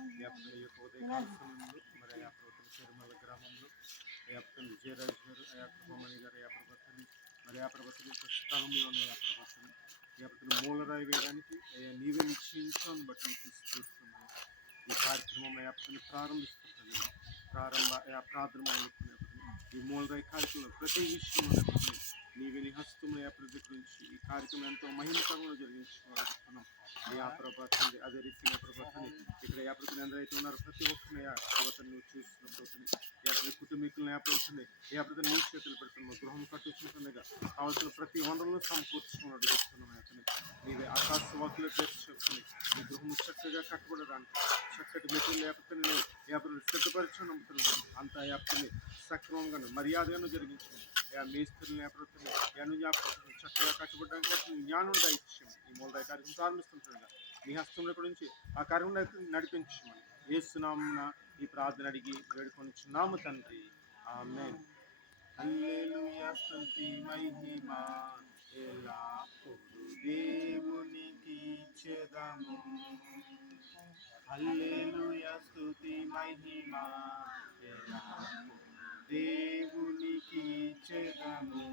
ఈ యొక్క ఉదయకాల సమయంలో మరి ఆ ప్రభుత్వం తిరుమల గ్రామంలో విజయరాజు గారు కృపమణి గారు ప్రభుత్వాన్ని మరి ప్రభుత్వం స్థలంలోనే ప్రభుత్వం మూలరాయి వేయడానికి నీవే నిశ్చయించాను బట్టి నీకు చూస్తున్నాను. ఈ కార్యక్రమం ప్రారంభిస్తుంటుంది. ప్రార్థన ఈ మూలరాయి కార్యక్రమంలో ప్రతి విషయంలో నీవే నీ హస్తం గురించి ఈ కార్యక్రమం ఎంతో మహిమకరంగా జరిగించుకోవాలనుకున్నాం. ప్రభుత్వం అదే రీతిగా ప్రభుత్వం ఇక్కడ ప్రభుత్వం ఎందరైతే ఉన్నారో ప్రతి ఒక్కరిని ప్రభుత్వం నువ్వు చూస్తున్న ప్రభుత్వం కుటుంబీకులను ప్రభుత్వం ప్రభుత్వం నీ చేతులు పెడుతున్నావు. గృహం కట్టించుకుంటుండగా కావాల్సిన ప్రతి వనరులను సమకూర్చుకున్నాడు చెప్తున్నాం. నీవే ఆకాశ వాకులు చెప్తుంది ఈ గృహము చక్కగా కట్టబడడానికి చక్కటి మెటీరియల్ ప్రభుత్వం సిద్ధపరిచి నమ్ముతున్నాడు. అంత ప్రభుత్వం సక్రమంగా మర్యాదగాను జరిగించింది. మేస్త్రులను ప్రభుత్వం చక్కగా కట్టబడడానికి జ్ఞానం దయచేయండి. ఈ మూలరాయి కార్యక్రమం ప్రారంభిస్తుంటుండగా నీ హస్తంలో నుంచి ఆ కార్యక్రమం నడిపించమని యేసునామమున ఈ ప్రార్థన అడిగి వేడుకొనిచున్నాము తండ్రి. ఆమేన్. హల్లెలూయా స్తుతి మహిమ ఎల్లప్పుడూ దేవునికి చెదము. హల్లెలూయా స్తుతి మహిమ ఎల్లప్పుడూ దేవునికి చెదము.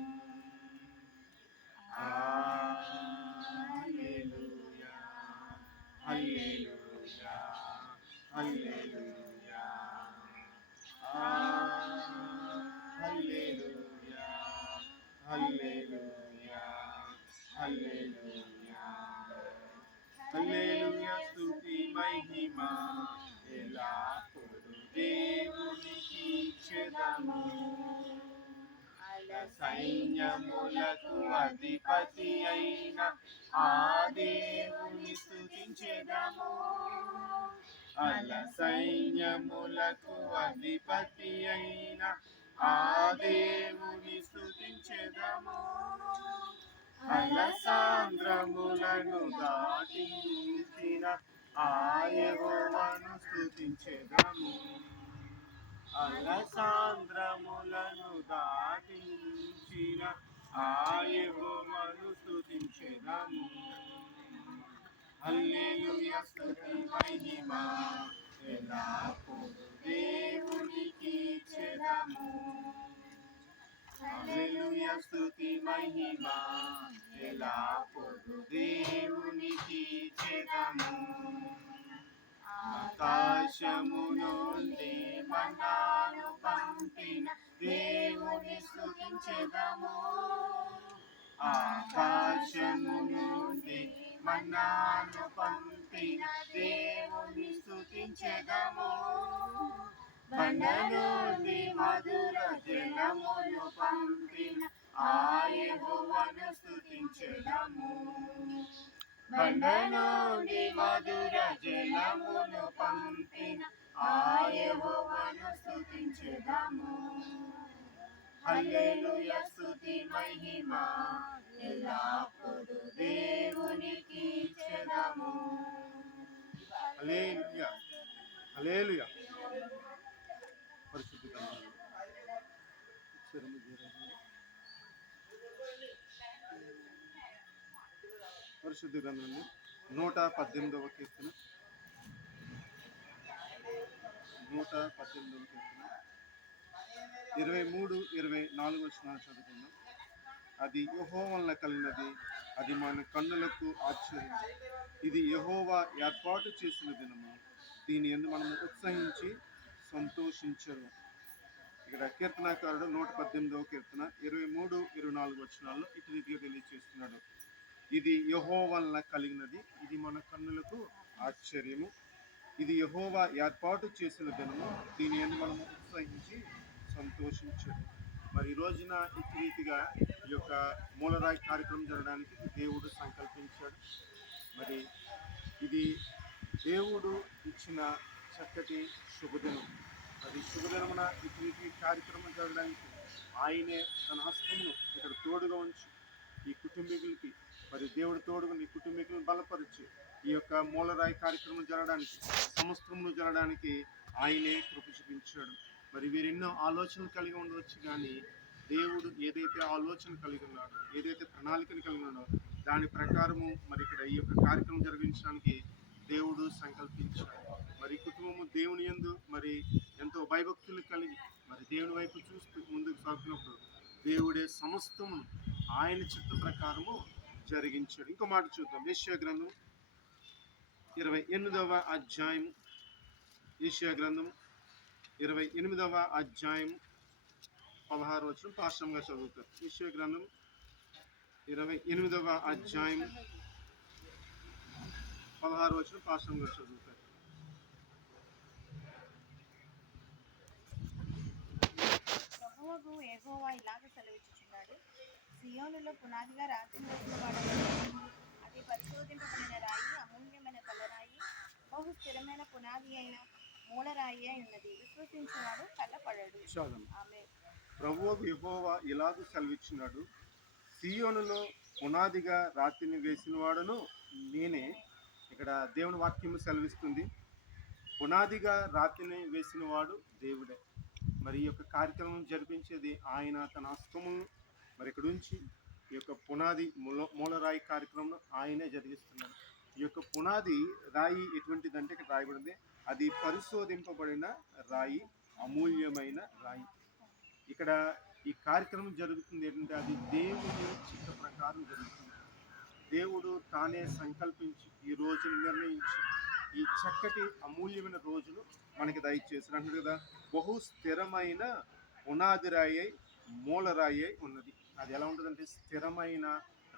హల్లెలూయా హల్లెలూయా హల్లెలూయా హల్లెలూయా హల్లెలూయా హల్లెలూయా హల్లెలూయా స్తుతి మహిమ ఎల్లప్పుడూ దేవునికి చెదము. సైన్యములకు అధిపతి అయిన ఆ దేవుని స్తుతించెదము. అల సైన్యములకు అధిపతి అయిన ఆ దేవుని స్తుతించెదము. అల సాంద్రములను దాటించిన ఆ యెహోవాను స్తుతించెదము. అలసాంద్రములను దాటించిన ఆ యెహోవాను స్తుతించెదము. హల్లెలూయా స్తుతి మహిమ ఎల్లప్పుడూ దేవునికి చెదము. హల్లెలూయా స్తుతి మహిమ ఎల్లప్పుడూ దేవునికి చెదము. ఆకాశము నుండి మన్నాను పంపిన దేవుని స్తుతించెదము. ఆకాశము నుండి మన్నాను పంపిన దేవుని స్తుతించెదము. బండ నుండి మధుర జలమును పంపిన ఆ యెహోవాను స్తుతించెదము. బండ నుండి మధుర జలమును పంపిన ఆ యెహోవాను స్తుతించెదము. హల్లెలూయా స్తుతి మహిమ ఎల్లప్పుడూ దేవునికి చెదము. హల్లెలూయా హల్లెలూయా. పరిశుద్ధ పరిశుద్ధ గ్రంథంలో 118వ కీర్తన 118వ కీర్తన 23-24 వచనాలు చదువుకుందాం. అది యెహోవా వలన కలిగినది, అది మన కన్నులకు ఆశ్చర్యం. ఇది యెహోవా ఏర్పాటు చేసిన దినము, దీని యందు మనము ఉత్సహించి సంతోషించరు. ఇక్కడ కీర్తనాకారుడు 118వ కీర్తన 23-24 వచనాల్లో ఇటు రీతిగా తెలియజేస్తున్నాడు. ఇది యెహోవా వలన కలిగినది, ఇది మన కన్నులకు ఆశ్చర్యము. ఇది యెహోవా ఏర్పాటు చేసిన దినము, దీని యందు మనము ఉత్సహించి సంతోషించడు. మరి ఈ రోజున ఇటు రీతిగా ఈ యొక్క మూలరాయి కార్యక్రమం జరగడానికి దేవుడు సంకల్పించాడు. మరి ఇది దేవుడు ఇచ్చిన చక్కటి శుభదినం. అది శుభదినమున ఇటు రీతి కార్యక్రమం జరగడానికి ఆయనే తన హస్తమును ఇక్కడ తోడుగా ఉంచి ఈ కుటుంబీకులకి మరి దేవుడు తోడుగా ఈ కుటుంబీకులను బలపరిచి ఈ యొక్క మూలరాయి కార్యక్రమం జరగడానికి సమస్తమును జరగడానికి ఆయనే కృప చూపించాడు. మరి వీరెన్నో ఆలోచనలు కలిగి ఉండవచ్చు, కానీ దేవుడు ఏదైతే ఆలోచన కలిగి ఉన్నాడో, ఏదైతే ప్రణాళికను కలిగి ఉన్నాడో దాని ప్రకారము మరి ఇక్కడ ఈ యొక్క కార్యక్రమం జరిగించడానికి దేవుడు సంకల్పించాడు. మరి కుటుంబము దేవుని యందు మరి ఎంతో భయభక్తులు కలిగి మరి దేవుని వైపు చూస్తూ ముందుకు సాగుతున్నప్పుడు దేవుడే సమస్తము ఆయన చిత్త ప్రకారము జరిగించాడు. ఇంకో మాట చూద్దాం. యెషయా గ్రంథం 28వ అధ్యాయం. యెషయా గ్రంథం 28వ అధ్యాయం 16 వచనం పాశ్రంగా చదువుతారు. యెషయా గ్రంథం 28వ అధ్యాయం 16 వచనం పాశ్రంగా చదువుతారు. ప్రభువగు యెహోవా ఇలాగ సెలవిచ్చుచున్నాడు, సియోనులో పునాదిగా రాతిని వేసిన వాడు అది పరిశోధింపబడిన రాయి, అమూల్యమైన కలరాయి, బహు స్థిరమైన పునాది అయిన మూలరాయి అయి ఉన్నది. విశ్వసించువాడు కళ్ళపడడు. ఆమె ప్రభువగు యెహోవా ఇలాగ సెలవిచ్చున్నాడు, సియోనులో పునాదిగా రాతిని వేసిన వాడును నేనే. ఇక్కడ దేవుని వాక్యము సెలవిస్తుంది, పునాదిగా రాతిని వేసిన వాడు దేవుడే. మరి ఈ యొక్క కార్యక్రమం జరిపించేది ఆయన తన హస్తము మరి ఇక్కడ ఉంచి ఈ యొక్క పునాది మూలరాయి కార్యక్రమం ఆయనే జరిగిస్తున్నాడు. ఈ యొక్క పునాది రాయి ఎటువంటిదంటే ఇక్కడ రాయబడింది, అది పరిశోధింపబడిన రాయి, అమూల్యమైన రాయి. ఇక్కడ ఈ కార్యక్రమం జరుగుతుంది ఏంటంటే అది దేవుని చిత్త ప్రకారం జరుగుతుంది. దేవుడు తానే సంకల్పించి ఈ రోజును నిర్ణయించి ఈ చక్కటి అమూల్యమైన రోజును మనకి దయచేసి అంటారు కదా, బహు స్థిరమైన పునాది రాయి అయి మూలరాయి అయి ఉన్నది. అది ఎలా ఉంటుందంటే స్థిరమైన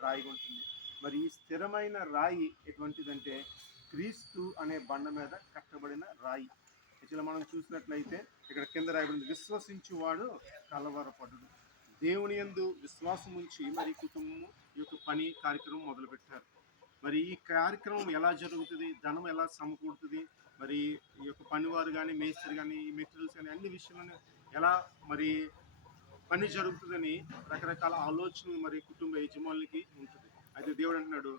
రాయి ఉంటుంది. మరి ఈ స్థిరమైన రాయి ఎటువంటిదంటే క్రీస్తు అనే బండ మీద కట్టబడిన రాయి. ఇలా మనం చూసినట్లయితే ఇక్కడ కింద రాయబడింది, విశ్వసించువాడు కలవరపడుడు. దేవుని యందు విశ్వాసం ఉంచి మరి కుటుంబము ఈ యొక్క పని కార్యక్రమం మొదలుపెట్టారు. మరి ఈ కార్యక్రమం ఎలా జరుగుతుంది, ధనం ఎలా సమకూడుతుంది, మరి ఈ యొక్క పనివారు కానీ మేస్త్రి కానీ ఈ మెటీరియల్స్ కానీ అన్ని విషయాలను ఎలా మరి పని జరుగుతుందని రకరకాల ఆలోచనలు మరి కుటుంబ యజమానులకి ఉంటుంది. అయితే దేవుడు అంటున్నాడు,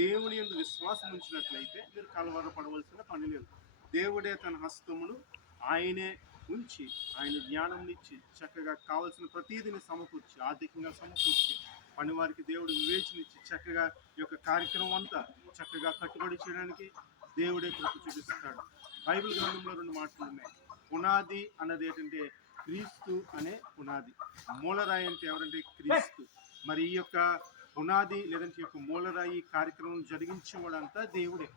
దేవుని యందు విశ్వాసం ఉంచినట్లయితే మీరు కలవరపడవలసిన పని లేదు. దేవుడే తన హస్తమును ఆయనే ఉంచి ఆయన జ్ఞానంనిచ్చి చక్కగా కావలసిన ప్రతీదిని సమకూర్చి ఆర్థికంగా సమకూర్చి పనివారికి దేవుడు వివేచనిచ్చి చక్కగా ఈ యొక్క కార్యక్రమం అంతా చక్కగా కట్టుబడి చేయడానికి దేవుడే కృప చూపిస్తాడు. బైబిల్ గ్రంథంలో 2 మాటలు ఉన్నాయి. పునాది అన్నది ఏంటంటే క్రీస్తు అనే పునాది, మూలరాయి అంటే ఎవరంటే క్రీస్తు. మరి ఈ యొక్క పునాది లేదంటే ఈ యొక్క మూలరాయి కార్యక్రమం జరిగించేవాడంతా దేవుడే.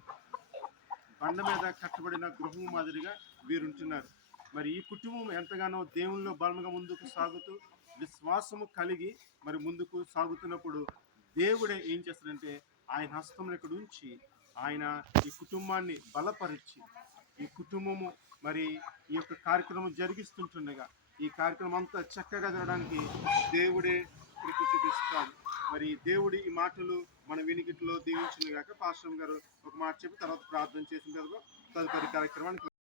బండ మీద కట్టబడిన గృహం మాదిరిగా వీరుంటున్నారు. మరి ఈ కుటుంబం ఎంతగానో దేవుల్లో బలంగా ముందుకు సాగుతూ విశ్వాసము కలిగి మరి ముందుకు సాగుతున్నప్పుడు దేవుడే ఏం చేస్తాడంటే ఆయన హస్తం ఇక్కడ ఉంచి ఆయన ఈ కుటుంబాన్ని బలపరిచి ఈ కుటుంబము మరి ఈ యొక్క కార్యక్రమం జరిగిస్తుంటుండగా ఈ కార్యక్రమం అంతా చక్కగా జరగడానికి దేవుడే కృప చూపిస్తాడు. మరి దేవుడి ఈ మాటలు మన వినికిట్లో దీవించిన గాక. పాస్టర్ గారు ఒక మాట చెప్పి తర్వాత ప్రార్థన చేసిన తర్వాత తదుపరి కార్యక్రమానికి